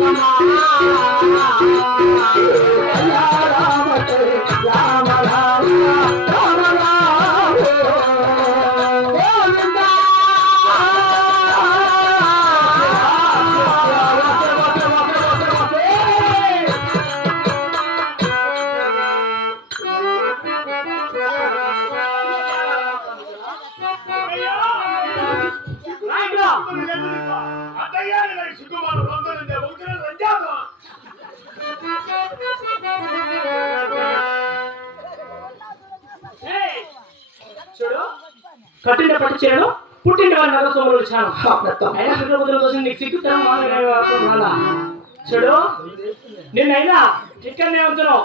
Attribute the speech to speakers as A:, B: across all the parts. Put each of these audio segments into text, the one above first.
A: Come on. కట్టింట పట్టు చేయడు పుట్టింటి వారి నగర సోములు చాలు అయినా బిడ్డ బుద్ధుల కోసం నీకు సిగ్గుతాను మానవ చూడు నిన్నైనా ఇక్కడనే ఉంచను.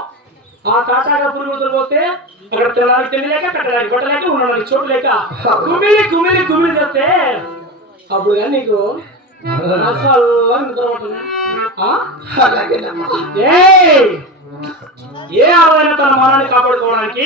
A: ఆ తాటాగా పురుగుతులు పోతే అక్కడ తినడానికి తిండి లేక కట్టడానికి బట్ట లేక ఉండడానికి చోటు లేక కుమిలి కుమిలి కుమిలి చేస్తే అప్పుడు నీకు? ఏయ్! ఏ ఆడైనా తన మానాన్ని కాపాడుకోవడానికి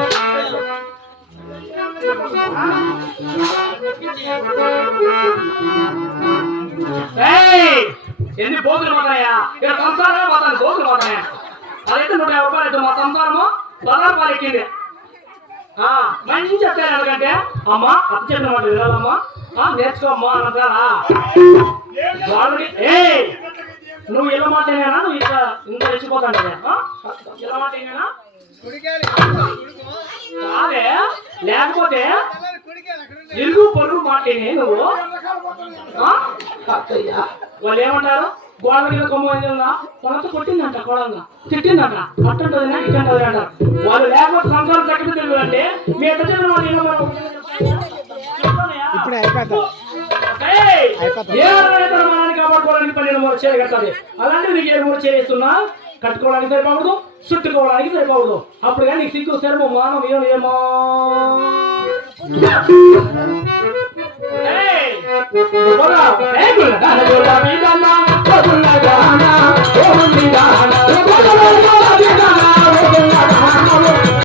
A: ఎన్ని బోతులు పోతాయా ఇక్కడ సంసారమే పోతాను బోతులు పోతాయా అదైతే నూట యాభై రూపాయలు మా సంసారము. పదహారు రూపాయలు ఎక్కింది. ఆ, మంచి చెప్తాను ఎందుకంటే అమ్మా అత్త చెప్పిన మాట వినాలమ్మా. నేర్చుకోమ్మా అన్నదా
B: ఏం
A: నువ్వు ఇలా మాట అయినా నువ్వు ఇట్లా ఇంత రెచ్చిపోతాను ఇలా మాట అయినా కాదే లేకపోతే అయినాయి నువ్వు? ఆ? వాళ్ళు ఏమంటారు? గోడ మీద కొమ్మ వాళ్ళతో కొట్టిందంట కోడంగా. తిట్టిందంట. అట్టంటదినా ఇట్టంటది అంటారు. వాళ్ళు లేకపోతే సంసారం చక్కగా తెలియదంటే మీ మనం
C: ఇప్పుడే అయిపోతుంది.
A: కాపాడుకోవడానికి పన్నెండు మూడు చేయగలుగుతుంది అలాంటి నీకు ఏడు మూడు చేయిస్తున్నా కట్టుకోవడానికి సరిపోవదు చుట్టుకోవడానికి సరిపోవదు అప్పుడు కానీ నీకు సిగ్గు సరిపో మానం ఏమో. ఏమో ఏయ్! పోరా. ఏయ్